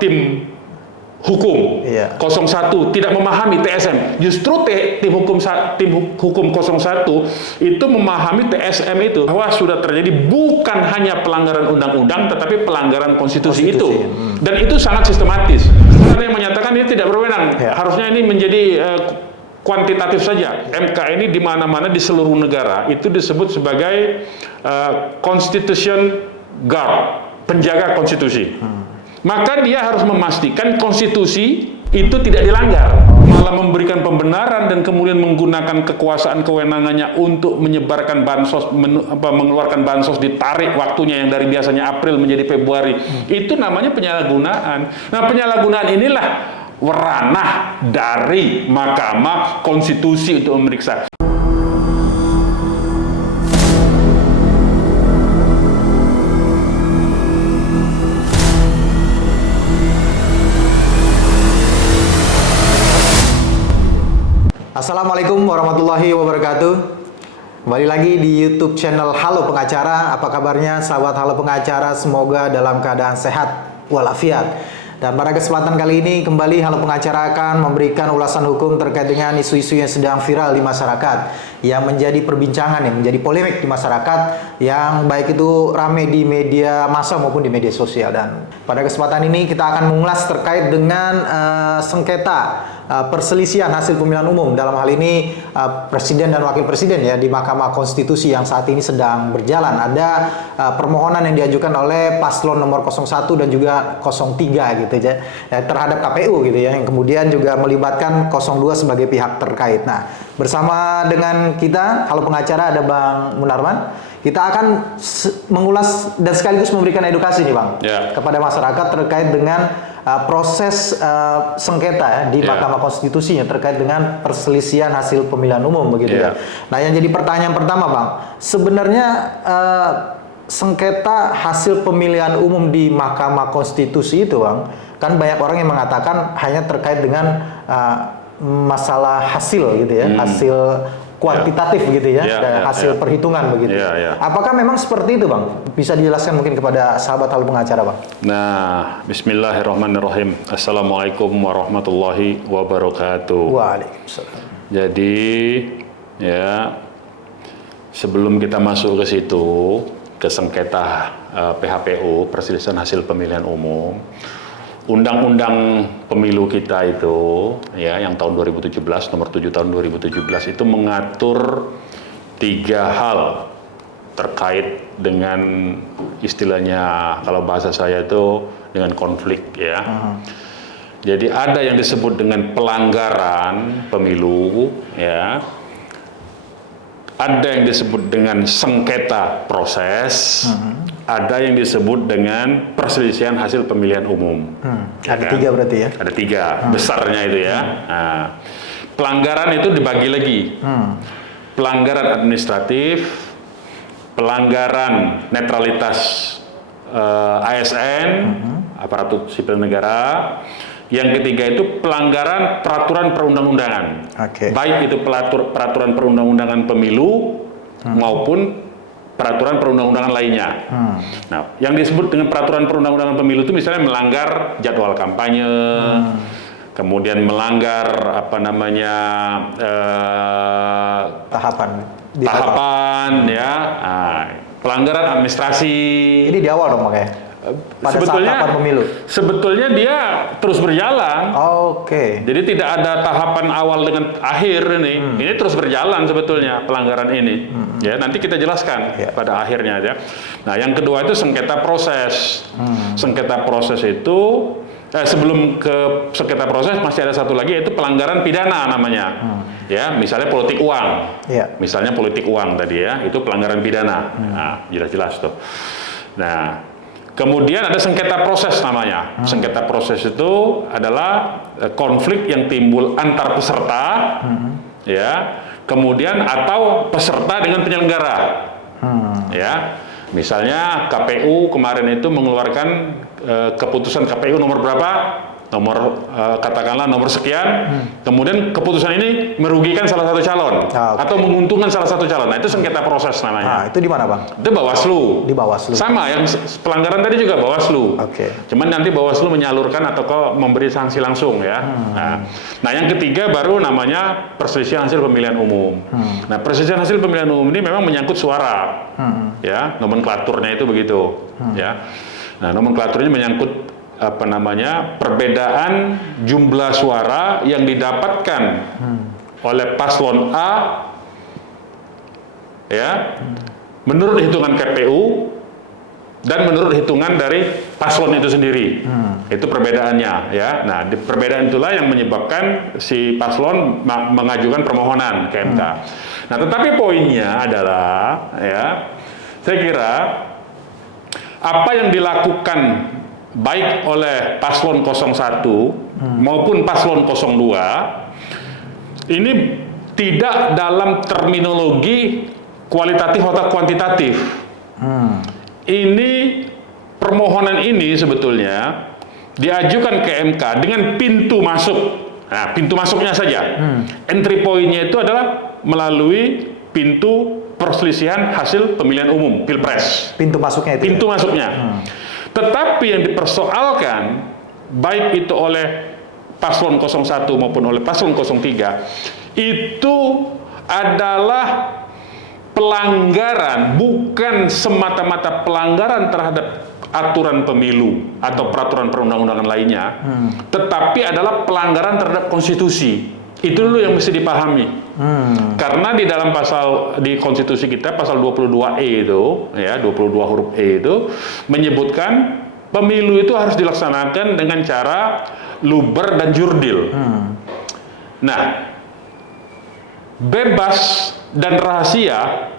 tim hukum 01 tidak memahami TSM. Justru tim hukum 01 itu memahami TSM itu bahwa sudah terjadi bukan hanya pelanggaran undang-undang tetapi pelanggaran konstitusi itu. Dan itu sangat sistematis. Karena yang menyatakan ini tidak berwenang. Harusnya ini menjadi kuantitatif saja. MK ini di mana-mana di seluruh negara itu disebut sebagai Constitution Guard, penjaga konstitusi. Maka dia harus memastikan konstitusi itu tidak dilanggar, malah memberikan pembenaran dan kemudian menggunakan kekuasaan kewenangannya untuk menyebarkan bansos, mengeluarkan bansos ditarik waktunya yang dari biasanya April menjadi Februari. Itu namanya penyalahgunaan. Nah, penyalahgunaan inilah ranah dari Mahkamah Konstitusi untuk memeriksa. Assalamualaikum warahmatullahi wabarakatuh. Kembali lagi di YouTube channel Halo Pengacara. Apa kabarnya sahabat Halo Pengacara? Semoga dalam keadaan sehat walafiat. Dan pada kesempatan kali ini kembali Halo Pengacara akan memberikan ulasan hukum terkait dengan isu-isu yang sedang viral di masyarakat, yang menjadi perbincangan, yang menjadi polemik di masyarakat, yang baik itu rame di media massa maupun di media sosial. Dan pada kesempatan ini kita akan mengulas terkait dengan sengketa perselisihan hasil pemilihan umum, dalam hal ini presiden dan wakil presiden ya di Mahkamah Konstitusi yang saat ini sedang berjalan. Ada permohonan yang diajukan oleh paslon nomor 01 dan juga 03 gitu ya, terhadap KPU gitu ya, yang kemudian juga melibatkan 02 sebagai pihak terkait. Nah, bersama dengan kita Halo Pengacara ada Bang Munarman. Kita akan mengulas dan sekaligus memberikan edukasi nih Bang kepada masyarakat terkait dengan proses sengketa ya, di Mahkamah Konstitusi terkait dengan perselisihan hasil pemilihan umum begitu ya. Nah, yang jadi pertanyaan pertama Bang, sebenarnya sengketa hasil pemilihan umum di Mahkamah Konstitusi itu Bang, kan banyak orang yang mengatakan hanya terkait dengan masalah hasil gitu ya, hasil kuantitatif gitu ya, hasil perhitungan begitu. Apakah memang seperti itu Bang? Bisa dijelaskan mungkin kepada sahabat Halo Pengacara Bang? Nah, bismillahirrahmanirrahim. Assalamualaikum warahmatullahi wabarakatuh. Waalaikumsalam. Jadi, ya, sebelum kita masuk ke situ, ke sengketa PHPU, perselisihan hasil pemilihan umum, Undang-undang pemilu kita itu, ya, yang tahun 2017, nomor 7 tahun 2017 itu mengatur 3 hal terkait dengan istilahnya, kalau bahasa saya itu dengan konflik, ya. Jadi ada yang disebut dengan pelanggaran pemilu, ya. Ada yang disebut dengan sengketa proses, ada yang disebut dengan perselisihan hasil pemilihan umum. Ada 3 berarti ya? Ada 3 besarnya itu ya. Nah, pelanggaran itu dibagi lagi. Pelanggaran administratif, pelanggaran netralitas ASN, aparatur sipil negara. Yang ketiga itu pelanggaran peraturan perundang-undangan. Baik itu peraturan perundang-undangan pemilu maupun peraturan perundang-undangan lainnya. Nah, yang disebut dengan peraturan perundang-undangan pemilu itu misalnya melanggar jadwal kampanye, kemudian melanggar tahapan ya, pelanggaran administrasi. Ini di awal dong makanya. Sebetulnya dia terus berjalan. Jadi tidak ada tahapan awal dengan akhir ini. Ini terus berjalan sebetulnya pelanggaran ini. Ya, nanti kita jelaskan pada akhirnya ya. Nah, yang kedua itu sengketa proses. Sengketa proses itu sebelum ke sengketa proses masih ada satu lagi, yaitu pelanggaran pidana namanya. Ya, misalnya politik uang. Misalnya politik uang tadi ya, itu pelanggaran pidana. Nah, jelas-jelas tuh. Nah, kemudian ada sengketa proses namanya. Sengketa proses itu adalah konflik yang timbul antar peserta, ya, kemudian atau peserta dengan penyelenggara, ya. Misalnya KPU kemarin itu mengeluarkan keputusan KPU nomor berapa? katakanlah nomor sekian, kemudian keputusan ini merugikan salah satu calon atau menguntungkan salah satu calon. Nah, itu sengketa proses namanya. Itu di mana, Bang? Itu Bawaslu. Di Bawaslu. Sama, yang pelanggaran tadi juga Bawaslu. Cuman nanti Bawaslu menyalurkan atau memberi sanksi langsung ya. Nah, yang ketiga baru namanya perselisihan hasil pemilihan umum. Nah, perselisihan hasil pemilihan umum ini memang menyangkut suara. Ya, nomenklaturnya itu begitu. Ya. Nah, nomenklaturnya menyangkut perbedaan jumlah suara yang didapatkan oleh paslon A ya menurut hitungan KPU dan menurut hitungan dari paslon itu sendiri. Itu perbedaannya ya. Nah, perbedaan itulah yang menyebabkan si paslon mengajukan permohonan ke MK. Nah, tetapi poinnya adalah ya, saya kira apa yang dilakukan baik oleh paslon 01 maupun paslon 02 ini tidak dalam terminologi kualitatif atau kuantitatif. Ini permohonan ini sebetulnya diajukan ke MK dengan pintu masuk. Nah, pintu masuknya saja. Entry point-nya itu adalah melalui pintu perselisihan hasil pemilihan umum, Pilpres. Pintu masuknya itu. Pintu masuknya. Tetapi yang dipersoalkan baik itu oleh paslon 01 maupun oleh paslon 03 itu adalah pelanggaran, bukan semata-mata pelanggaran terhadap aturan pemilu atau peraturan perundang-undangan lainnya, tetapi adalah pelanggaran terhadap konstitusi. Itu dulu yang mesti dipahami. Karena di dalam di konstitusi kita pasal 22E itu ya, 22 huruf E itu menyebutkan pemilu itu harus dilaksanakan dengan cara luber dan jurdil. Nah, bebas dan rahasia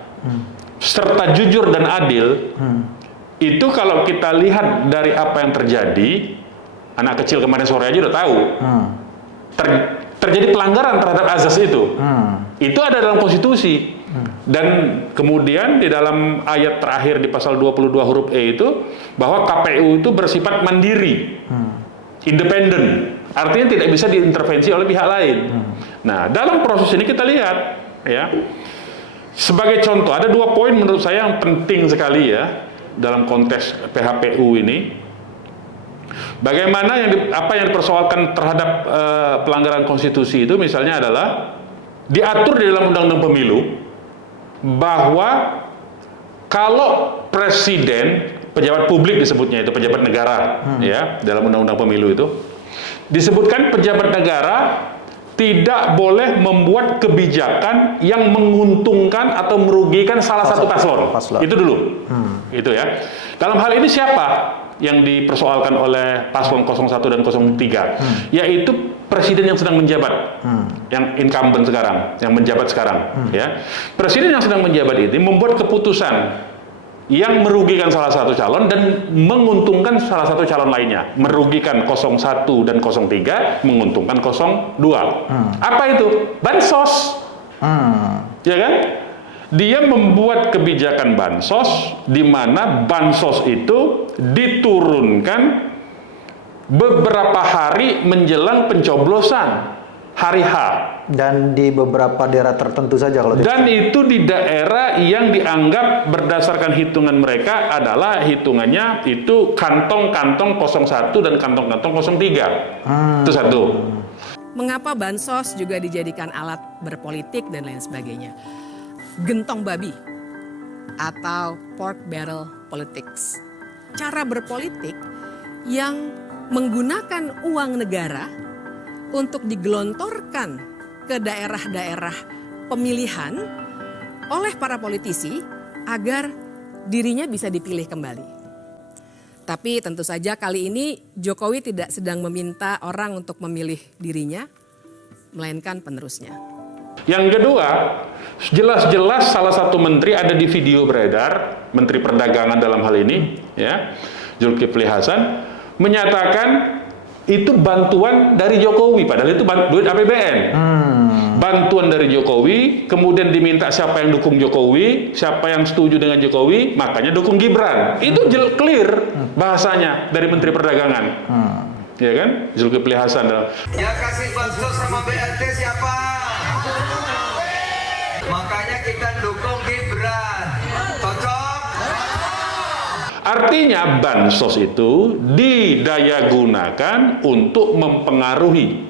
serta jujur dan adil itu kalau kita lihat dari apa yang terjadi, anak kecil kemarin sore aja udah tahu. Terjadi pelanggaran terhadap azas itu. Itu ada dalam konstitusi. Dan kemudian di dalam ayat terakhir di pasal 22 huruf E itu bahwa KPU itu bersifat mandiri, independen. Artinya tidak bisa diintervensi oleh pihak lain. Nah, dalam proses ini kita lihat ya. Sebagai contoh, ada 2 poin menurut saya yang penting sekali ya dalam konteks PHPU ini. Bagaimana apa yang dipersoalkan terhadap pelanggaran konstitusi itu misalnya adalah diatur di dalam Undang-Undang Pemilu bahwa kalau presiden, pejabat publik disebutnya itu pejabat negara ya dalam Undang-Undang Pemilu itu disebutkan pejabat negara tidak boleh membuat kebijakan yang menguntungkan atau merugikan salah satu paslon. Itu dulu. Itu ya. Dalam hal ini siapa yang dipersoalkan oleh paslon 01 dan 03, yaitu presiden yang sedang menjabat, yang incumbent sekarang, yang menjabat sekarang. Ya, presiden yang sedang menjabat ini membuat keputusan yang merugikan salah satu calon dan menguntungkan salah satu calon lainnya, merugikan 01 dan 03, menguntungkan 02. Apa itu? Bansos, ya kan? Dia membuat kebijakan bansos di mana bansos itu diturunkan beberapa hari menjelang pencoblosan hari H. Dan di beberapa daerah tertentu saja kalau dan itu di daerah yang dianggap berdasarkan hitungan mereka adalah hitungannya itu kantong-kantong 01 dan kantong-kantong 03. Itu satu. Mengapa bansos juga dijadikan alat berpolitik dan lain sebagainya? Gentong babi atau pork barrel politics. Cara berpolitik yang menggunakan uang negara untuk digelontorkan ke daerah-daerah pemilihan oleh para politisi agar dirinya bisa dipilih kembali. Tapi tentu saja kali ini Jokowi tidak sedang meminta orang untuk memilih dirinya, melainkan penerusnya. Yang kedua, jelas-jelas salah satu menteri ada di video beredar, Menteri Perdagangan dalam hal ini, ya, Zulkifli Hasan, menyatakan itu bantuan dari Jokowi, padahal itu duit APBN. Bantuan dari Jokowi, kemudian diminta siapa yang dukung Jokowi, siapa yang setuju dengan Jokowi, makanya dukung Gibran. Itu clear bahasanya dari Menteri Perdagangan. ya kan? Zulkifli Hasan dalam. Yang kasih bansos sama BLT siapa? Makanya kita dukung Gibran. Cocok? Artinya bansos itu didayagunakan untuk mempengaruhi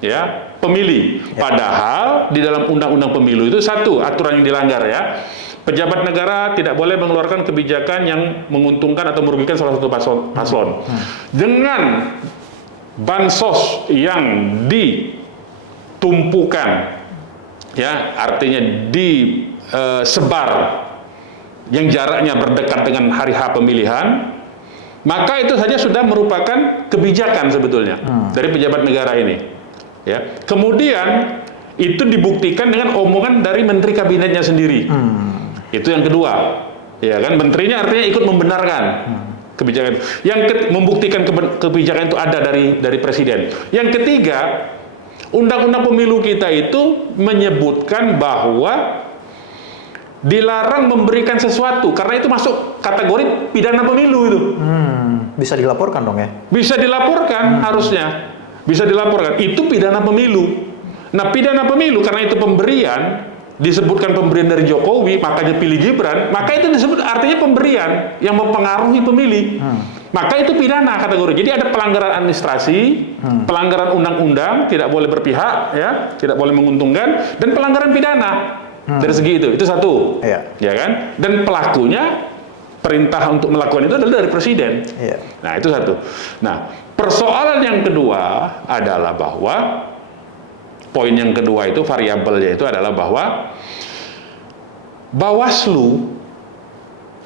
ya pemilih. Padahal di dalam undang-undang pemilu itu satu aturan yang dilanggar ya. Pejabat negara tidak boleh mengeluarkan kebijakan yang menguntungkan atau merugikan salah satu paslon. Dengan bansos yang ditumpukan, ya artinya disebar yang jaraknya berdekatan dengan hari H pemilihan, maka itu saja sudah merupakan kebijakan sebetulnya dari pejabat negara ini. Ya, kemudian itu dibuktikan dengan omongan dari menteri kabinetnya sendiri. Itu yang kedua, ya kan, menterinya artinya ikut membenarkan kebijakan. Membuktikan kebijakan itu ada dari presiden. Yang ketiga, undang-undang pemilu kita itu menyebutkan bahwa dilarang memberikan sesuatu karena itu masuk kategori pidana pemilu itu. Bisa dilaporkan dong ya? Bisa dilaporkan harusnya. Bisa dilaporkan. Itu pidana pemilu. Nah, pidana pemilu karena itu pemberian, disebutkan pemberian dari Jokowi, makanya pilih Gibran, maka itu disebut artinya pemberian yang mempengaruhi pemilih. Maka itu pidana kategori. Jadi ada pelanggaran administrasi, pelanggaran undang-undang, tidak boleh berpihak, ya, tidak boleh menguntungkan, dan pelanggaran pidana. Dari segi itu satu, ya kan? Dan pelakunya perintah untuk melakukan itu adalah dari presiden. Nah, itu satu. Nah, persoalan yang kedua adalah bahwa poin yang kedua itu variabelnya itu adalah bahwa Bawaslu,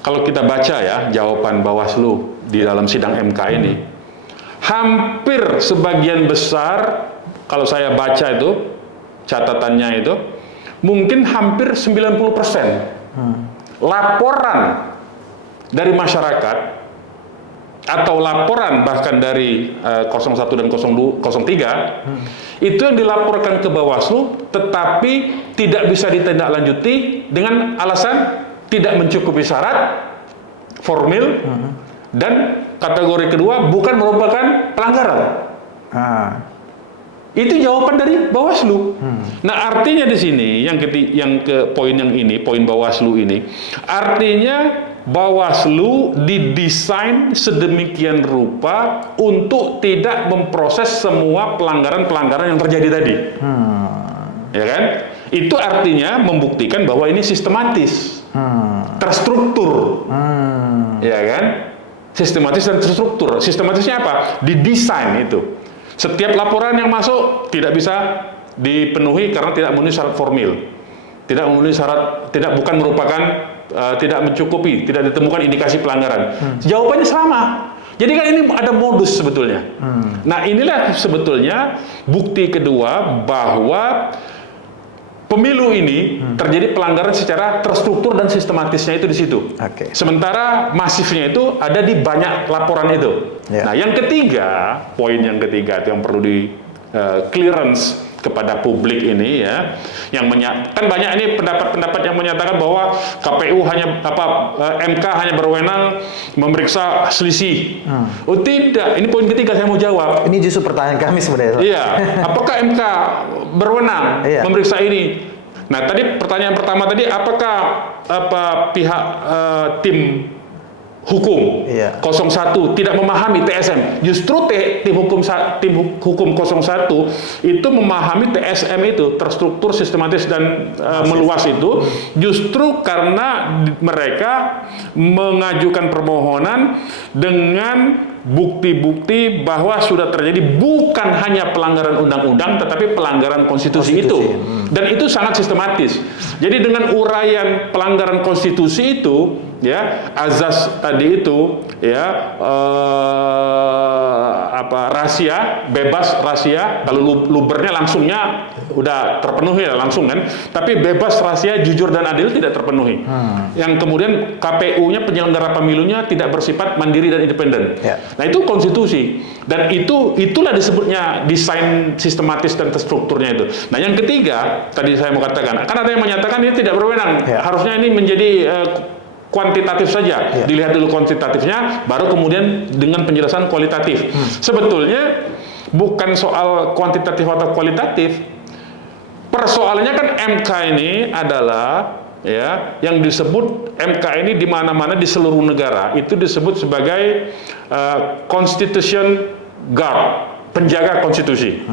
kalau kita baca ya jawaban Bawaslu di dalam sidang MK ini, hampir sebagian besar, kalau saya baca itu catatannya itu mungkin hampir 90% laporan dari masyarakat atau laporan bahkan dari 01 dan 03 itu yang dilaporkan ke Bawaslu tetapi tidak bisa ditindaklanjuti dengan alasan tidak mencukupi syarat formil dan kategori kedua bukan merupakan pelanggaran. Itu jawaban dari Bawaslu. Nah, artinya di sini poin yang ini, poin Bawaslu ini, artinya Bawaslu didesain sedemikian rupa untuk tidak memproses semua pelanggaran-pelanggaran yang terjadi tadi. Ya kan? Itu artinya membuktikan bahwa ini sistematis, terstruktur. Ya kan? Sistematis dan terstruktur. Sistematisnya apa? Didesain itu. Setiap laporan yang masuk tidak bisa dipenuhi karena tidak memenuhi syarat formil. Tidak memenuhi syarat, bukan merupakan tidak mencukupi, tidak ditemukan indikasi pelanggaran. Jawabannya sama. Jadi kan ini ada modus sebetulnya. Nah, inilah sebetulnya bukti kedua bahwa pemilu ini terjadi pelanggaran secara terstruktur dan sistematisnya itu di situ. Sementara masifnya itu ada di banyak laporan itu. Nah, yang ketiga, poin yang ketiga yang perlu di clearance kepada publik ini ya, yang kan banyak ini pendapat-pendapat yang menyatakan bahwa KPU MK hanya berwenang memeriksa selisih. Oh tidak, ini poin ketiga saya mau jawab. Ini justru pertanyaan kami sebenarnya. Iya, apakah MK berwenang memeriksa ini? Nah, tadi pertanyaan pertama tadi, apakah pihak tim hukum 01 tidak memahami TSM? Justru tim hukum 01 itu memahami TSM itu, terstruktur, sistematis dan meluas itu, justru karena mereka mengajukan permohonan dengan bukti-bukti bahwa sudah terjadi bukan hanya pelanggaran undang-undang tetapi pelanggaran konstitusi itu. Dan itu sangat sistematis. Jadi dengan uraian pelanggaran konstitusi itu ya, azas tadi itu ya, rahasia, bebas rahasia, kalau lubernya langsungnya udah terpenuhi ya, langsung kan, tapi bebas rahasia, jujur dan adil tidak terpenuhi. Yang kemudian KPU-nya, penyelenggara pemilunya tidak bersifat mandiri dan independen. Nah, itu konstitusi, dan itulah disebutnya desain sistematis dan terstrukturnya itu. Nah, yang ketiga tadi saya mau katakan, kan ada yang menyatakan ini tidak berwenang, harusnya ini menjadi kuantitatif saja. Dilihat dulu kuantitatifnya, baru kemudian dengan penjelasan kualitatif. Sebetulnya bukan soal kuantitatif atau kualitatif. Persoalannya kan MK ini adalah ya yang disebut MK ini di mana-mana di seluruh negara itu disebut sebagai Constitution Guard, penjaga konstitusi.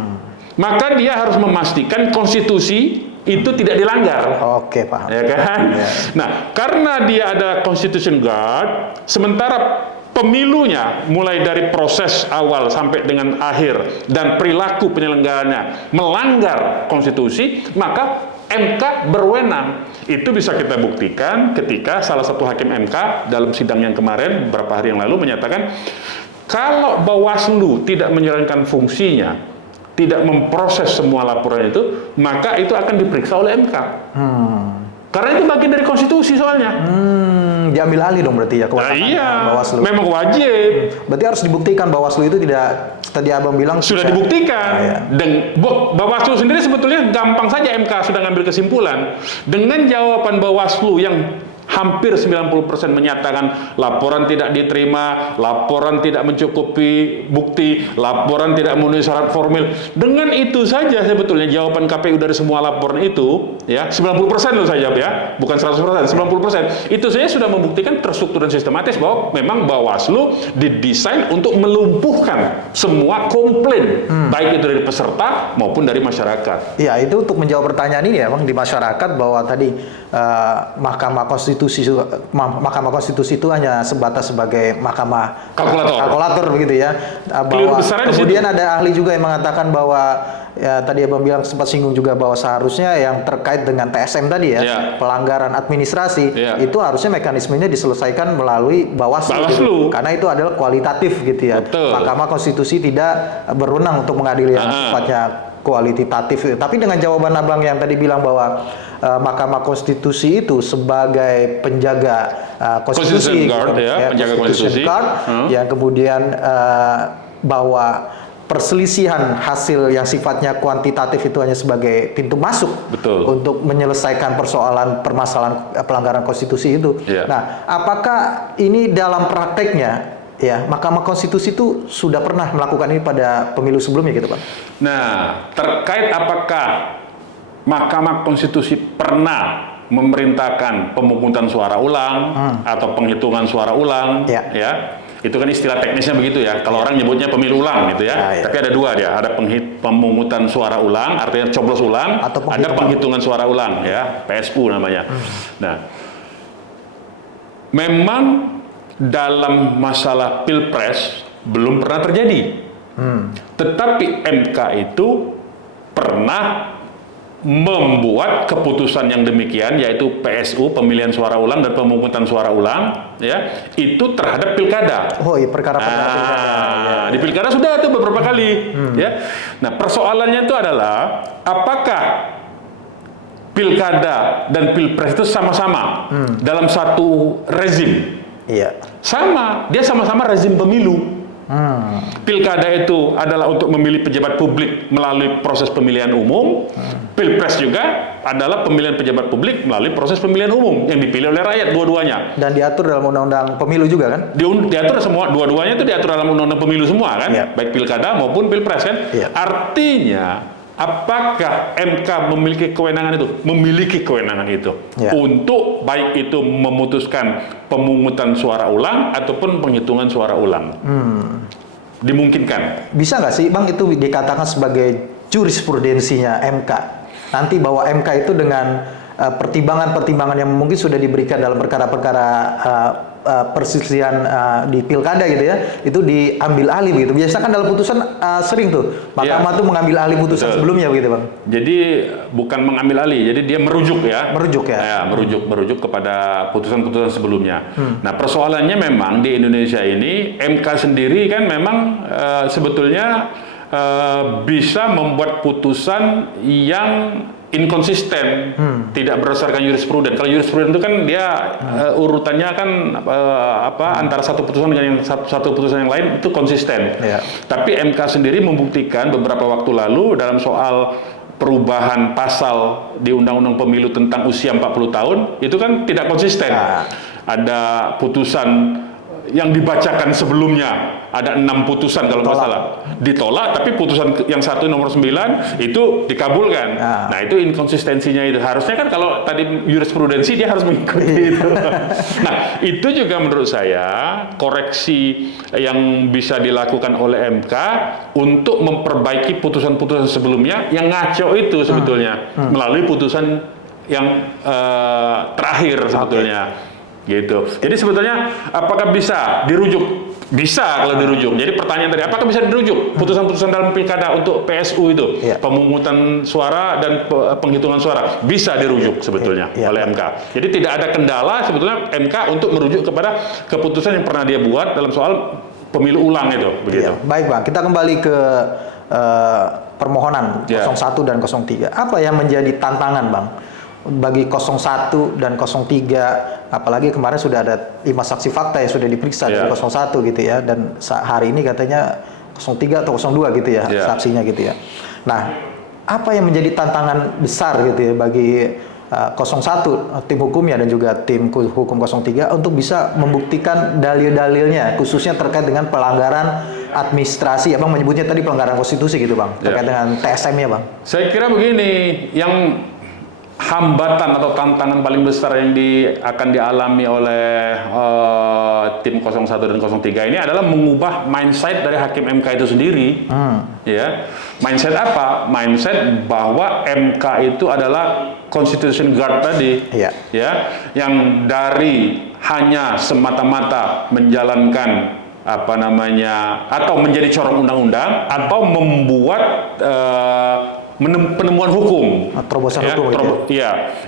Maka dia harus memastikan konstitusi itu tidak dilanggar. Oke, paham. Ya kan? Nah, karena dia ada Constitution Guard, sementara pemilunya mulai dari proses awal sampai dengan akhir dan perilaku penyelenggaranya melanggar konstitusi, maka MK berwenang. Itu bisa kita buktikan ketika salah satu hakim MK dalam sidang yang kemarin beberapa hari yang lalu menyatakan kalau Bawaslu tidak menjalankan fungsinya, tidak memproses semua laporan itu, maka itu akan diperiksa oleh MK. Karena itu bagian dari konstitusi soalnya. Diambil alih dong berarti ya kewenangan Bawaslu. Memang wajib. Berarti harus dibuktikan Bawaslu itu tidak, tadi Abang bilang sudah dibuktikan. Dan Bawaslu sendiri sebetulnya gampang saja MK sudah ngambil kesimpulan. Dengan jawaban Bawaslu yang hampir 90% menyatakan laporan tidak diterima, laporan tidak mencukupi bukti, laporan tidak memenuhi syarat formil. Dengan itu saja sebetulnya jawaban KPU dari semua laporan itu, ya 90% loh saya jawab ya, bukan 100%, 90%. Itu saja sudah membuktikan terstruktur dan sistematis bahwa memang Bawaslu didesain untuk melumpuhkan semua komplain, baik itu dari peserta maupun dari masyarakat. Iya, itu untuk menjawab pertanyaan ini ya Bang, di masyarakat bahwa tadi Mahkamah Konstitusi itu hanya sebatas sebagai mahkamah kalkulator begitu ya. Bahwa kemudian ada ahli juga yang mengatakan bahwa ya tadi Abang bilang sempat singgung juga bahwa seharusnya yang terkait dengan TSM tadi ya, pelanggaran administrasi itu harusnya mekanismenya diselesaikan melalui Bawaslu. Gitu. Karena itu adalah kualitatif gitu ya. Mahkamah Konstitusi tidak berwenang untuk mengadili yang sifatnya kualitatif. Tapi dengan jawaban Abang yang tadi bilang bahwa Mahkamah Konstitusi itu sebagai penjaga konstitusi, penjaga konstitusi, yang kemudian bahwa perselisihan hasil yang sifatnya kuantitatif itu hanya sebagai pintu masuk untuk menyelesaikan permasalahan pelanggaran konstitusi itu. Nah, apakah ini dalam prakteknya ya Mahkamah Konstitusi itu sudah pernah melakukan ini pada pemilu sebelumnya gitu Pak? Nah, terkait apakah Mahkamah Konstitusi pernah memerintahkan pemungutan suara ulang atau penghitungan suara ulang, ya itu kan istilah teknisnya begitu ya. Kalau orang nyebutnya pemilu ulang gitu ya. Tapi ada dua dia, ada pemungutan suara ulang, artinya coblos ulang, ada penghitungan suara ulang ya, PSU namanya. Nah, memang dalam masalah pilpres belum pernah terjadi, tetapi MK itu pernah membuat keputusan yang demikian, yaitu PSU, pemilihan suara ulang dan pemungutan suara ulang, ya itu terhadap pilkada. Oh iya, perkara-perkara pilkada. Di pilkada sudah tuh beberapa kali, ya. Nah persoalannya itu adalah apakah pilkada dan pilpres itu sama-sama dalam satu rezim? Iya. Sama, dia sama-sama rezim pemilu. Pilkada itu adalah untuk memilih pejabat publik melalui proses pemilihan umum. Pilpres juga adalah pemilihan pejabat publik melalui proses pemilihan umum yang dipilih oleh rakyat dua-duanya. Dan diatur dalam undang-undang pemilu juga kan? Diatur semua, dua-duanya itu diatur dalam undang-undang pemilu semua kan? Baik pilkada maupun pilpres kan? Artinya apakah MK memiliki kewenangan itu? Memiliki kewenangan itu untuk baik itu memutuskan pemungutan suara ulang ataupun penghitungan suara ulang. Dimungkinkan. Bisa nggak sih Bang itu dikatakan sebagai jurisprudensinya MK? Nanti bahwa MK itu dengan pertimbangan-pertimbangan yang mungkin sudah diberikan dalam perkara-perkara perselisihan di pilkada gitu ya, itu diambil alih begitu. Biasanya kan dalam putusan sering tuh mahkamah tuh mengambil alih putusan sebelumnya begitu Bang. Jadi bukan mengambil alih, jadi dia merujuk ya. Merujuk ya. Merujuk kepada putusan-putusan sebelumnya. Nah persoalannya memang di Indonesia ini MK sendiri kan memang sebetulnya bisa membuat putusan yang inkonsisten, tidak berdasarkan jurispruden. Kalau jurispruden itu kan dia urutannya kan antara satu putusan dengan yang satu putusan yang lain itu konsisten. Tapi MK sendiri membuktikan beberapa waktu lalu dalam soal perubahan pasal di Undang-Undang Pemilu tentang usia 40 tahun itu kan tidak konsisten. ada putusan yang dibacakan sebelumnya, ada 6 putusan kalau nggak salah ditolak, tapi putusan yang satu nomor 9 itu dikabulkan. Nah itu inkonsistensinya itu. Harusnya kan kalau tadi jurisprudensi dia harus mengikuti itu. Nah itu juga menurut saya koreksi yang bisa dilakukan oleh MK untuk memperbaiki putusan-putusan sebelumnya yang ngaco itu sebetulnya melalui putusan yang terakhir sebetulnya. Gitu. Jadi sebetulnya apakah bisa dirujuk? Bisa kalau dirujuk. Jadi pertanyaan tadi, apakah bisa dirujuk putusan-putusan dalam pilkada untuk PSU itu, pemungutan suara dan penghitungan suara bisa dirujuk sebetulnya oleh MK. Jadi tidak ada kendala sebetulnya MK untuk merujuk kepada keputusan yang pernah dia buat dalam soal pemilu ulang itu. Begitu. Baik Bang, kita kembali ke permohonan 01 dan 03. Apa yang menjadi tantangan Bang bagi 01 dan 03, apalagi kemarin sudah ada 5 saksi fakta yang sudah diperiksa dari 01 gitu ya, dan hari ini katanya 03 atau 02 gitu ya saksinya gitu ya. Nah, apa yang menjadi tantangan besar gitu ya bagi 01 tim hukumnya dan juga tim hukum 03 untuk bisa membuktikan dalil-dalilnya khususnya terkait dengan pelanggaran administrasi, Abang menyebutnya tadi pelanggaran konstitusi gitu Bang, terkait dengan TSM-nya Bang. Saya kira begini, yang hambatan atau tantangan paling besar yang akan dialami oleh tim 01 dan 03 ini adalah mengubah mindset dari hakim MK itu sendiri. Ya, mindset apa? Mindset bahwa MK itu adalah constitution guard tadi, ya, yang dari hanya semata-mata menjalankan apa namanya atau menjadi corong undang-undang atau membuat penemuan hukum, terobosan hukum,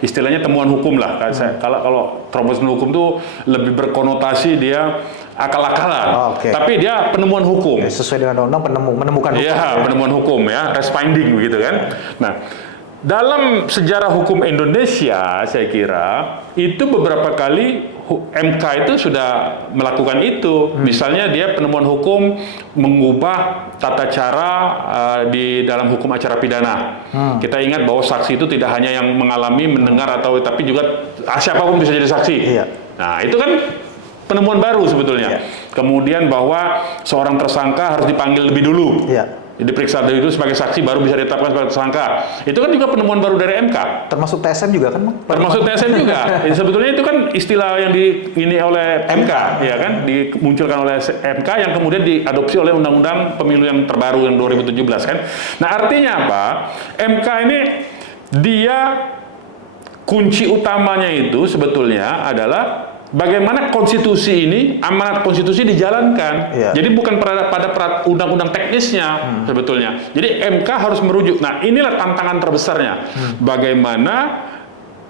istilahnya temuan hukum lah. Kalau terobosan hukum itu lebih berkonotasi dia akal-akalan, tapi dia penemuan hukum. Sesuai dengan undang-undang menemukan hukum. Iya, penemuan hukum ya, res finding begitu kan. Nah, dalam sejarah hukum Indonesia, saya kira itu beberapa kali MK itu sudah melakukan itu. Misalnya dia penemuan hukum mengubah tata cara di dalam hukum acara pidana. Kita ingat bahwa saksi itu tidak hanya yang mengalami, mendengar tapi juga siapapun bisa jadi saksi. Nah, itu kan penemuan baru sebetulnya. Kemudian bahwa seorang tersangka harus dipanggil lebih dulu. Diperiksa dulu sebagai saksi baru bisa ditetapkan sebagai tersangka. Itu kan juga penemuan baru dari MK. Termasuk TSM juga kan, Bang? Termasuk TSM juga. Sebetulnya itu kan istilah yang ini oleh MK, ya kan, dimunculkan oleh MK yang kemudian diadopsi oleh Undang-Undang Pemilu yang terbaru yang 2017 kan. Nah, artinya apa? MK ini dia kunci utamanya itu sebetulnya adalah bagaimana konstitusi ini, amanat konstitusi dijalankan. Jadi bukan pada undang-undang teknisnya sebetulnya. Jadi MK harus merujuk. Nah, inilah tantangan terbesarnya. Bagaimana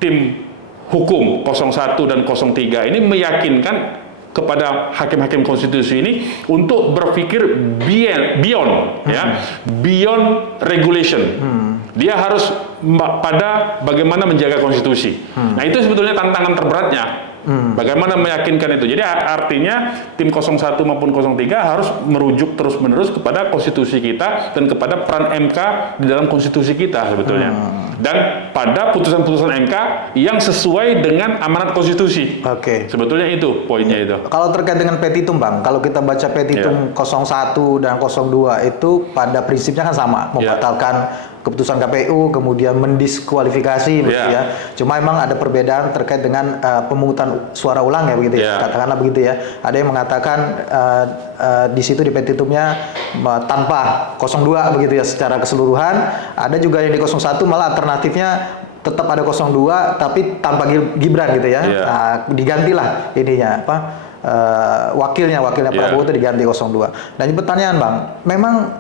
tim hukum 01 dan 03 ini meyakinkan kepada hakim-hakim konstitusi ini untuk berpikir beyond regulation. Dia harus pada bagaimana menjaga konstitusi. Nah, itu sebetulnya tantangan terberatnya. Bagaimana meyakinkan itu? Jadi artinya tim 01 maupun 03 harus merujuk terus-menerus kepada konstitusi kita dan kepada peran MK di dalam konstitusi kita sebetulnya. Dan pada putusan-putusan MK yang sesuai dengan amanat konstitusi. Sebetulnya itu poinnya itu. Kalau terkait dengan petitum, Bang, kalau kita baca petitum 01 dan 02 itu pada prinsipnya kan sama, membatalkan keputusan KPU, kemudian mendiskualifikasi begitu ya. Cuma emang ada perbedaan terkait dengan pemungutan suara ulang ya begitu ya. Katakanlah begitu ya. Ada yang mengatakan di situ di petitumnya tanpa 02 begitu ya secara keseluruhan. Ada juga yang di 01 malah alternatifnya tetap ada 02 tapi tanpa Gibran gitu ya. Nah, digantilah ininya wakilnya Prabowo itu diganti 02. Dan pertanyaan, Bang, memang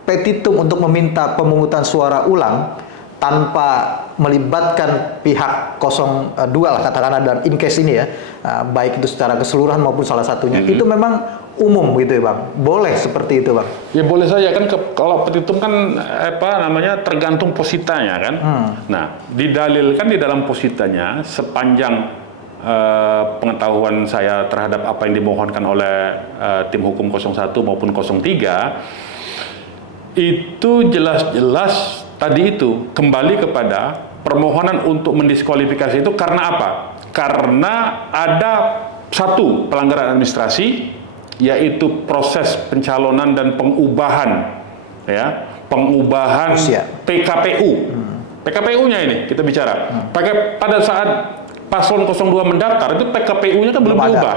petitum untuk meminta pemungutan suara ulang tanpa melibatkan pihak 02 lah katakanlah dan in case ini ya, baik itu secara keseluruhan maupun salah satunya, itu memang umum gitu ya, Bang? Boleh seperti itu, Bang? Ya boleh saja kan, kalau petitum kan tergantung positanya kan. Nah, didalilkan di dalam positanya sepanjang pengetahuan saya terhadap apa yang dimohonkan oleh tim hukum 01 maupun 03 itu jelas-jelas tadi itu kembali kepada permohonan untuk mendiskualifikasi itu karena apa? Karena ada satu pelanggaran administrasi, yaitu proses pencalonan dan pengubahan, ya, pengubahan Usia. PKPU. PKPU-nya ini kita bicara. Pada saat paslon 02 mendaftar itu PKPU-nya kan belum Belum ada. diubah.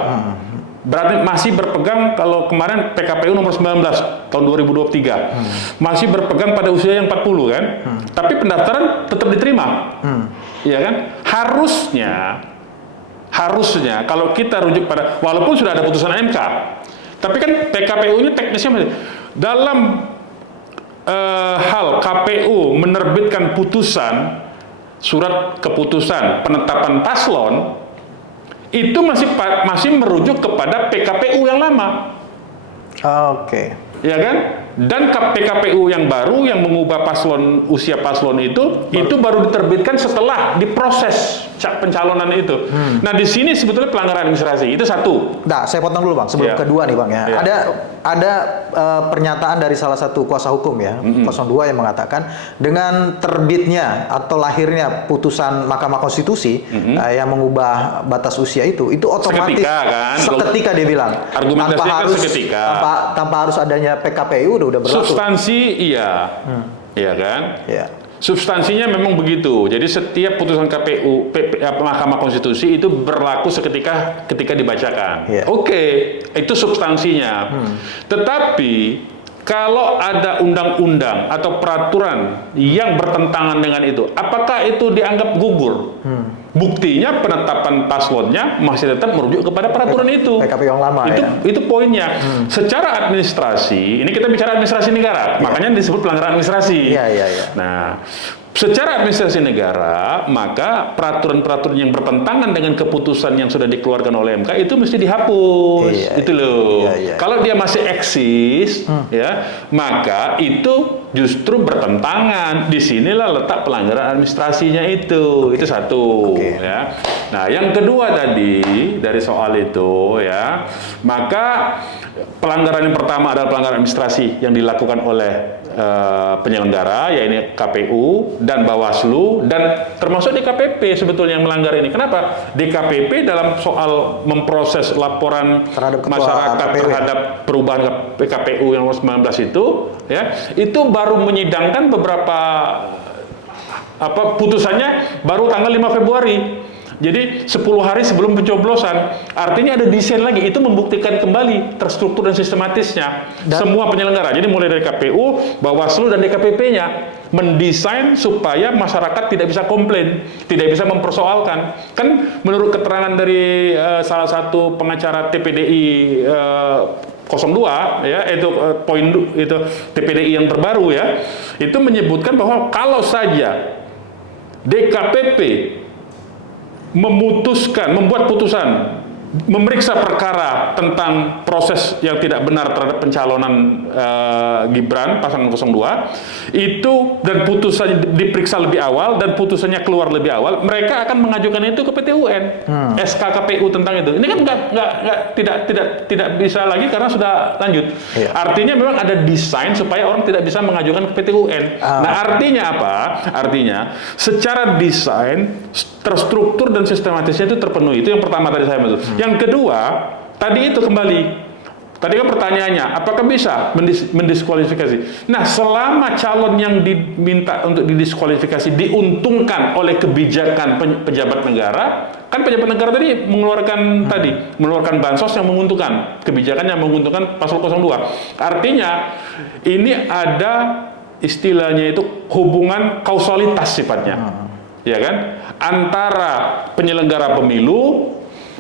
Berarti masih berpegang, kalau kemarin PKPU nomor 19 tahun 2023 masih berpegang pada usia yang 40 kan. Tapi pendaftaran tetap diterima. Iya kan? Harusnya kalau kita rujuk pada, walaupun sudah ada putusan MK, tapi kan PKPU-nya teknisnya masih dalam hal KPU menerbitkan putusan, surat keputusan penetapan paslon, itu masih merujuk kepada PKPU yang lama. Oke. Ya kan? Dan PKPU yang baru yang mengubah usia paslon itu baru diterbitkan setelah diproses pencalonan itu. Nah, di sini sebetulnya pelanggaran administrasi itu satu. Nah, saya potong dulu Bang, sebelum kedua nih Bang ya. Ada pernyataan dari salah satu kuasa hukum ya, 02 yang mengatakan dengan terbitnya atau lahirnya putusan Mahkamah Konstitusi yang mengubah batas usia itu otomatis seketika dia bilang. Argumentasinya seketika. Tanpa harus adanya PKPU udah berlaku. Substansi iya. Iya kan? Iya. Substansinya memang begitu. Jadi setiap putusan Mahkamah Konstitusi itu berlaku ketika dibacakan. Yeah. Oke, itu substansinya. Tetapi kalau ada undang-undang atau peraturan yang bertentangan dengan itu, apakah itu dianggap gugur? Buktinya penetapan paslonnya masih tetap merujuk kepada peraturan itu. PKPU yang lama Itu poinnya. Secara administrasi, ini kita bicara administrasi negara, makanya disebut pelanggaran administrasi. Nah, secara administrasi negara, maka peraturan-peraturan yang bertentangan dengan keputusan yang sudah dikeluarkan oleh MK itu mesti dihapus. Itu loh. Kalau dia masih eksis, ya, maka itu justru bertentangan. Disinilah letak pelanggaran administrasinya itu. Itu satu. Ya. Nah, yang kedua tadi dari soal itu, ya, maka pelanggaran yang pertama adalah pelanggaran administrasi yang dilakukan oleh penyelenggara, yaitu KPU dan Bawaslu, dan termasuk DKPP sebetulnya yang melanggar ini. Kenapa? DKPP dalam soal memproses laporan masyarakat terhadap perubahan PKPU yang nomor 19 itu, ya, itu baru menyidangkan beberapa putusannya baru tanggal 5 Februari. Jadi 10 hari sebelum pencoblosan. Artinya ada desain lagi, itu membuktikan kembali terstruktur dan sistematisnya semua penyelenggara. Jadi mulai dari KPU, Bawaslu dan DKPP-nya mendesain supaya masyarakat tidak bisa komplain, tidak bisa mempersoalkan. Kan menurut keterangan dari salah satu pengacara TPDI 02 ya, itu poin itu TPDI yang terbaru ya, itu menyebutkan bahwa kalau saja DKPP membuat putusan memeriksa perkara tentang proses yang tidak benar terhadap pencalonan Gibran pasangan 02 itu, dan putusannya diperiksa lebih awal dan putusannya keluar lebih awal, mereka akan mengajukan itu ke PT UN, SK KPU tentang itu. Ini kan tidak bisa lagi karena sudah lanjut. Artinya memang ada desain supaya orang tidak bisa mengajukan ke PT UN. Nah, artinya apa? Artinya secara desain terstruktur dan sistematisnya itu terpenuhi. Itu yang pertama tadi saya maksud. Yang kedua, tadi itu kembali. Tadi kan pertanyaannya, apakah bisa mendiskualifikasi? Nah, selama calon yang diminta untuk didiskualifikasi diuntungkan oleh kebijakan pejabat negara, kan pejabat negara tadi mengeluarkan bansos yang menguntungkan, kebijakan yang menguntungkan pasal 02. Artinya, ini ada istilahnya itu hubungan kausalitas sifatnya. Ya kan? Antara penyelenggara pemilu,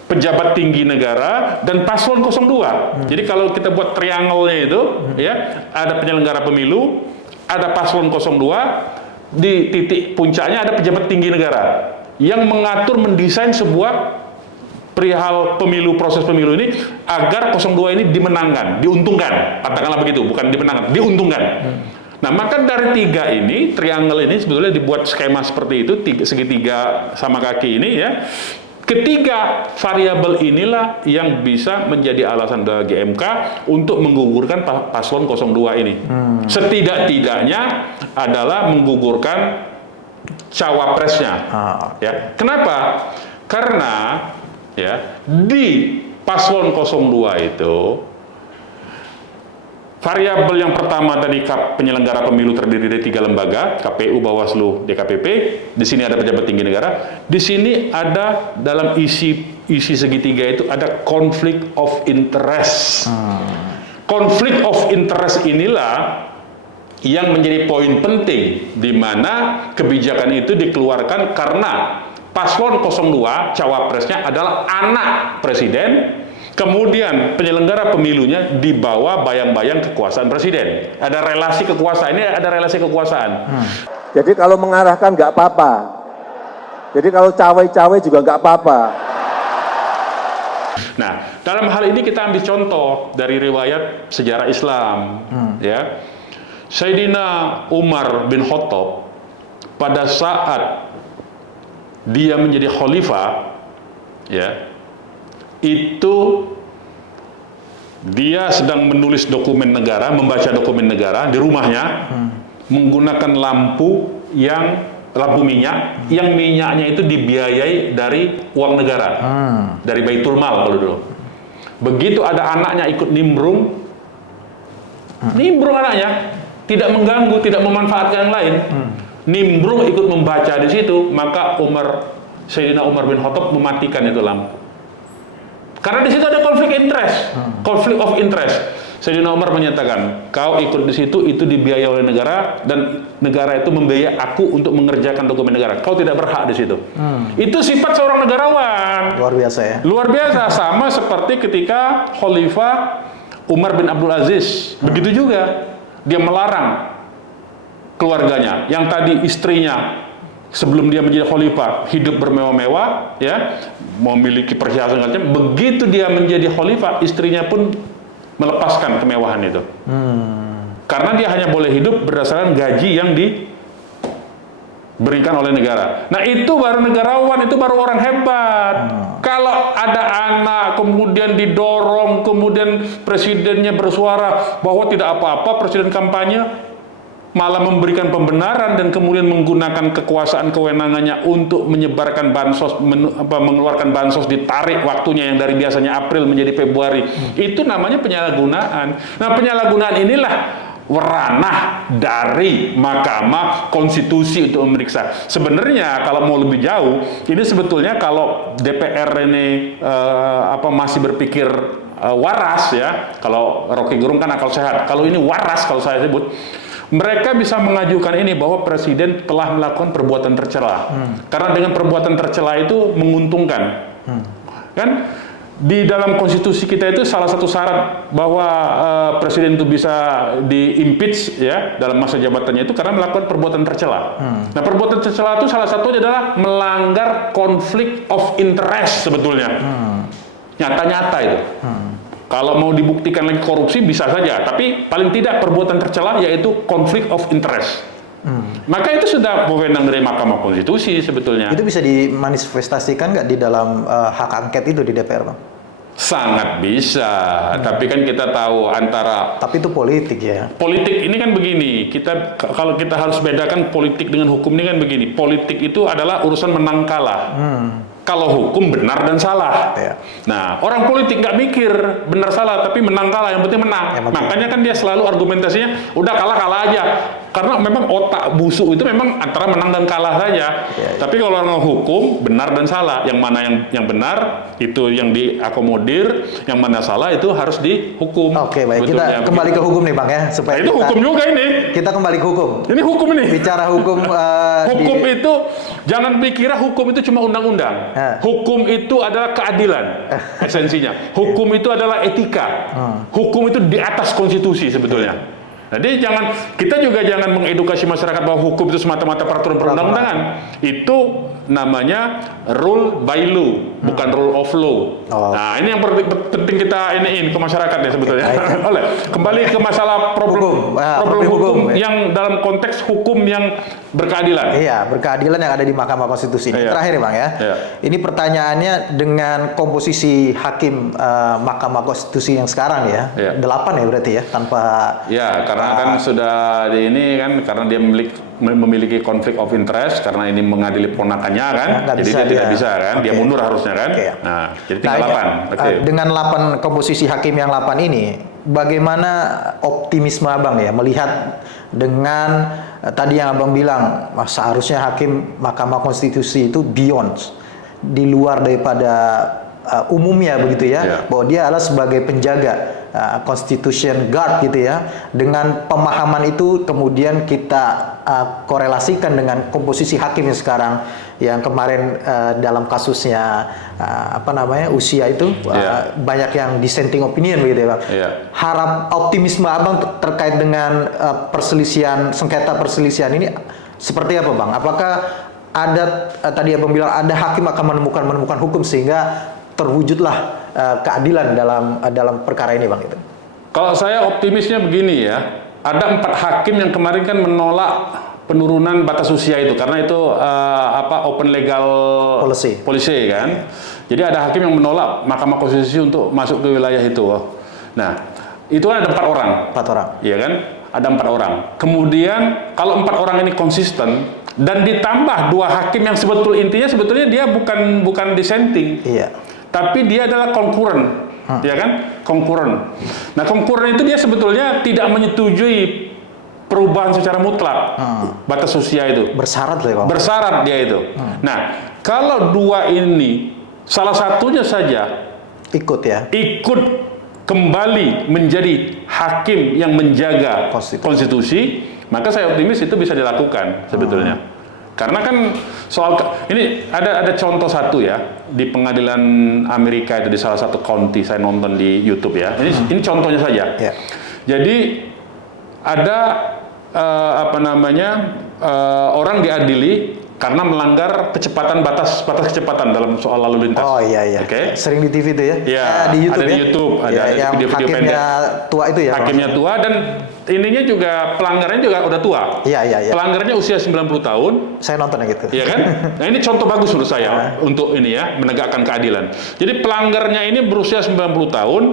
pejabat tinggi negara, dan paslon 02. Jadi kalau kita buat triangle-nya itu, ya, ada penyelenggara pemilu, ada paslon 02, di titik puncaknya ada pejabat tinggi negara yang mengatur, mendesain sebuah perihal pemilu, proses pemilu ini agar 02 ini dimenangkan, diuntungkan, katakanlah begitu, bukan dimenangkan, diuntungkan. Nah, maka dari tiga ini, triangle ini sebetulnya dibuat skema seperti itu, segitiga sama kaki ini ya. Ketiga variabel inilah yang bisa menjadi alasan bagi MK untuk menggugurkan paslon 02 ini. Setidak-tidaknya adalah menggugurkan cawapresnya. Ya. Kenapa? Karena ya di paslon 02 itu variabel yang pertama tadi penyelenggara pemilu terdiri dari 3 lembaga, KPU, Bawaslu, DKPP. Di sini ada pejabat tinggi negara. Di sini ada dalam isi segitiga itu ada conflict of interest. Konflik of interest inilah yang menjadi poin penting di mana kebijakan itu dikeluarkan karena paslon 02 cawapresnya adalah anak presiden. Kemudian penyelenggara pemilunya di bawah bayang-bayang kekuasaan presiden. Ada relasi kekuasaan, ini ada relasi kekuasaan. Jadi kalau mengarahkan nggak apa-apa. Jadi kalau cawe-cawe juga nggak apa-apa. Nah, dalam hal ini kita ambil contoh dari riwayat sejarah Islam. Ya, Sayyidina Umar bin Khattab pada saat dia menjadi khalifah, ya, itu dia sedang menulis dokumen negara, membaca dokumen negara di rumahnya, menggunakan lampu minyak, yang minyaknya itu dibiayai dari uang negara, dari Baitul Mal kalau dulu. Begitu ada anaknya ikut nimbrung anaknya, tidak mengganggu, tidak memanfaatkan yang lain, nimbrung ikut membaca di situ, maka Sayyidina Umar bin Khattab mematikan itu lampu. Karena di situ ada konflik interest, konflik of interest. Sayyidina Umar menyatakan, kau ikut di situ itu dibiayai oleh negara dan negara itu membiayai aku untuk mengerjakan dokumen negara. Kau tidak berhak di situ. Itu sifat seorang negarawan. Luar biasa ya. Luar biasa, sama seperti ketika Khalifah Umar bin Abdul Aziz. Begitu juga dia melarang keluarganya yang tadi istrinya sebelum dia menjadi khalifah hidup bermewah-mewah, ya, memiliki perhiasan macam. Begitu dia menjadi khalifah, istrinya pun melepaskan kemewahan itu. Karena dia hanya boleh hidup berdasarkan gaji yang diberikan oleh negara. Nah, itu baru negarawan, itu baru orang hebat. Kalau ada anak kemudian didorong, kemudian presidennya bersuara bahwa tidak apa-apa, presiden kampanye malah memberikan pembenaran dan kemudian menggunakan kekuasaan kewenangannya untuk menyebarkan bansos, mengeluarkan bansos, ditarik waktunya yang dari biasanya April menjadi Februari. Itu namanya penyalahgunaan. Nah, penyalahgunaan inilah ranah dari Mahkamah Konstitusi untuk memeriksa. Sebenarnya kalau mau lebih jauh, ini sebetulnya kalau DPR ini masih berpikir waras, ya. Kalau Rocky Gerung kan akal sehat. Kalau ini waras, kalau saya sebut, mereka bisa mengajukan ini bahwa presiden telah melakukan perbuatan tercela. Karena dengan perbuatan tercela itu menguntungkan. Kan di dalam konstitusi kita itu salah satu syarat bahwa presiden itu bisa di-impeach, ya, dalam masa jabatannya itu karena melakukan perbuatan tercela. Nah, perbuatan tercela itu salah satunya adalah melanggar konflik of interest sebetulnya. Nyata-nyata itu. Kalau mau dibuktikan lagi korupsi bisa saja, tapi paling tidak perbuatan tercela yaitu konflik of interest. Maka itu sudah wewenang dari Mahkamah Konstitusi sebetulnya. Itu bisa dimanifestasikan nggak di dalam hak angket itu di DPR, Bang? Sangat bisa, tapi kan kita tahu antara... Tapi itu politik ya? Politik ini kan begini, kalau kita harus bedakan politik dengan hukum ini kan begini, politik itu adalah urusan menang kalah. Kalau hukum benar dan salah. Ya. Nah, orang politik nggak mikir benar salah, tapi menang kalah, yang penting menang. Makanya kan dia selalu argumentasinya, udah kalah aja. Karena memang otak busuk itu memang antara menang dan kalah saja. Tapi kalau orang hukum, benar dan salah. Yang mana yang benar, itu yang diakomodir, yang mana salah itu harus dihukum. Oke, baik. Kita kembali ke hukum nih, Bang, ya. Supaya itu hukum juga ini. Kita kembali ke hukum. Ini hukum ini. Bicara hukum. Hukum itu, jangan dikira hukum itu cuma undang-undang. Hukum itu adalah keadilan, esensinya. Hukum itu adalah etika. Hukum itu di atas konstitusi sebetulnya. Jadi kita juga jangan mengedukasi masyarakat bahwa hukum itu semata-mata peraturan perundang-undangan. Itu namanya rule by law, bukan rule of law. Nah, ini yang penting kita iniin ke masyarakat ya sebetulnya. Kembali ke masalah problem hukum yang dalam konteks hukum yang berkeadilan. Iya, berkeadilan yang ada di Mahkamah Konstitusi. Ini terakhir, Bang, ya. Ini pertanyaannya dengan komposisi hakim Mahkamah Konstitusi yang sekarang ya. 8 ya berarti ya, tanpa... Ya, karena kan sudah di ini kan karena dia memiliki konflik of interest karena ini mengadili ponakannya kan, jadi dia tidak bisa kan, dia mundur harusnya kan. Nah, jadi tinggal 8. Dengan 8 komposisi hakim yang 8 ini, bagaimana optimisme Abang ya melihat dengan tadi yang Abang bilang seharusnya hakim Mahkamah Konstitusi itu beyond, di luar daripada umumnya begitu ya, bahwa dia adalah sebagai penjaga Constitution Guard gitu ya. Dengan pemahaman itu kemudian kita korelasikan dengan komposisi hakim yang sekarang, yang kemarin dalam kasusnya usia itu banyak yang dissenting opinion begitu ya Bang. Harap optimisme Abang terkait dengan sengketa perselisihan ini seperti apa Bang? Apakah ada tadi Abang bilang ada hakim akan menemukan hukum sehingga terwujudlah keadilan dalam perkara ini Bang itu? Kalau saya optimisnya begini ya, ada 4 hakim yang kemarin kan menolak penurunan batas usia itu karena itu open legal policy kan. Jadi ada hakim yang menolak Mahkamah Konstitusi untuk masuk ke wilayah itu. Nah, itu ada 4 orang. 4 orang. Iya kan? Ada 4 orang. Kemudian kalau 4 orang ini konsisten dan ditambah 2 hakim yang sebetulnya dia bukan dissenting. Iya. Tapi dia adalah konkuren, ya kan? Konkuren. Nah, konkuren itu dia sebetulnya tidak menyetujui perubahan secara mutlak batas usia itu. Bersyarat ya Bang? Bersyarat dia itu. Nah, kalau 2 ini salah satunya saja ikut kembali menjadi hakim yang menjaga konstitusi, maka saya optimis itu bisa dilakukan sebetulnya. Karena kan ini ada contoh satu ya di pengadilan Amerika itu di salah satu county, saya nonton di YouTube ya. Ini contohnya saja. Jadi ada orang diadili karena melanggar batas kecepatan dalam soal lalu lintas. Oh iya. Oke. Sering di TV itu ya? Iya. Di YouTube ada di YouTube, ada yang video-video pendek. Hakimnya tua itu ya? Hakimnya tua dan ininya juga pelanggarannya juga udah tua. Iya. Pelanggarannya usia 90 tahun. Saya nonton yang gitu. Iya kan? Nah, ini contoh bagus menurut saya untuk ini ya, menegakkan keadilan. Jadi pelanggarnya ini berusia 90 tahun,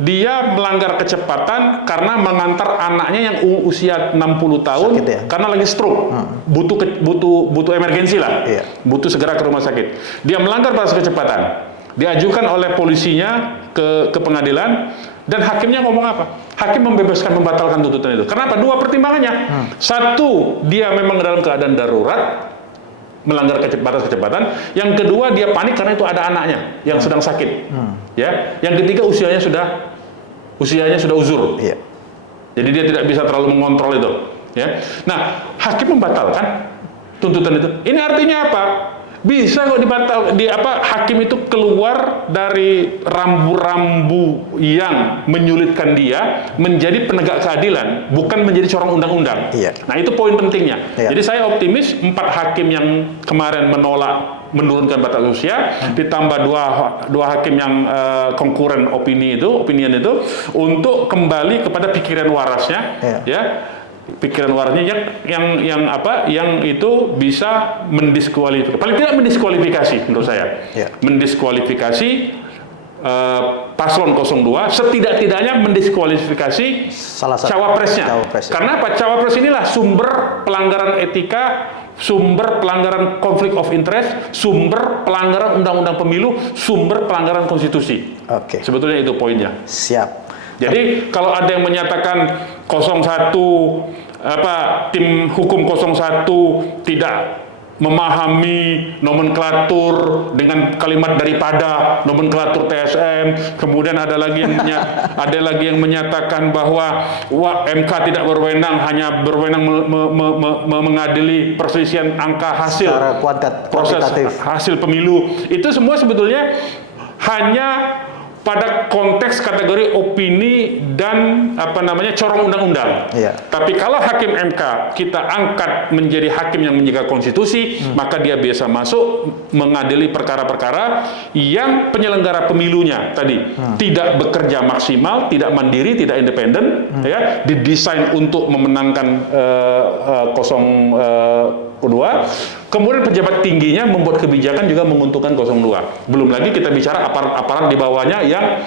dia melanggar kecepatan karena mengantar anaknya yang usia 60 tahun karena lagi stroke. Butuh emergensi lah. Butuh segera ke rumah sakit. Dia melanggar batas kecepatan. Diajukan oleh polisinya ke pengadilan. Dan hakimnya ngomong apa? Hakim membatalkan tuntutan itu. Kenapa? 2 pertimbangannya. 1, dia memang dalam keadaan darurat, melanggar batas kecepatan. Yang kedua, dia panik karena itu ada anaknya yang sedang sakit. Ya. Yang ketiga, usianya sudah uzur. Jadi dia tidak bisa terlalu mengontrol itu. Ya. Nah, hakim membatalkan tuntutan itu. Ini artinya apa? Bisa kok hakim itu keluar dari rambu-rambu yang menyulitkan dia menjadi penegak keadilan, bukan menjadi corong undang-undang. Nah, itu poin pentingnya. Jadi saya optimis 4 hakim yang kemarin menolak menurunkan batas usia, ditambah dua hakim yang konkuren opinion itu untuk kembali kepada pikiran warasnya, ya. Pikiran warasnya yang itu bisa mendiskualifikasi, paling tidak mendiskualifikasi menurut saya, mendiskualifikasi paslon 02, setidak-tidaknya mendiskualifikasi cawapresnya. Karena apa? Cawapres inilah sumber pelanggaran etika, sumber pelanggaran konflik of interest, sumber pelanggaran undang-undang pemilu, sumber pelanggaran konstitusi. Sebetulnya itu poinnya. Siap. Jadi kalau ada yang menyatakan 01 tim hukum 01 tidak memahami nomenklatur dengan kalimat daripada nomenklatur TSM, kemudian ada lagi yang menyatakan bahwa MK tidak berwenang, hanya berwenang mengadili perselisihan angka hasil proses hasil pemilu. Itu semua sebetulnya hanya pada konteks kategori opini dan corong undang-undang. Tapi kalau hakim MK kita angkat menjadi hakim yang menjaga konstitusi, maka dia biasa masuk mengadili perkara-perkara yang penyelenggara pemilunya tadi tidak bekerja maksimal, tidak mandiri, tidak independen, ya, didesain untuk memenangkan 02. Kemudian pejabat tingginya membuat kebijakan juga menguntungkan 02. Belum lagi kita bicara aparat-aparat di bawahnya yang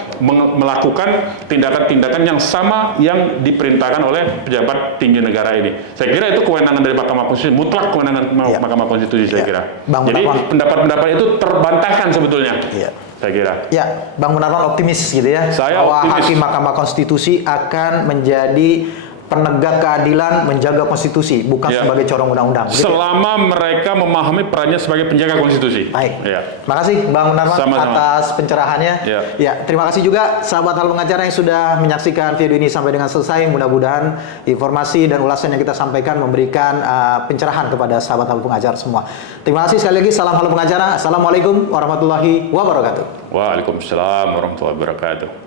melakukan tindakan-tindakan yang sama yang diperintahkan oleh pejabat tinggi negara ini. Saya kira itu kewenangan dari Mahkamah Konstitusi, mutlak kewenangan Mahkamah Konstitusi saya kira. Jadi pendapat-pendapat itu terbantahkan sebetulnya. Saya kira. Ya, Bang Munarman optimis gitu ya, bahwa hakim Mahkamah Konstitusi akan menjadi penegak keadilan, menjaga konstitusi, bukan sebagai corong undang-undang. Selama mereka memahami perannya sebagai penjaga konstitusi. Baik. Terima kasih Bang Munarman atas pencerahannya. Ya, terima kasih juga sahabat Halo Pengacara yang sudah menyaksikan video ini sampai dengan selesai. Mudah-mudahan informasi dan ulasan yang kita sampaikan memberikan pencerahan kepada sahabat Halo Pengacara semua. Terima kasih sekali lagi. Salam Halo Pengacara. Assalamualaikum warahmatullahi wabarakatuh. Waalaikumsalam warahmatullahi wabarakatuh.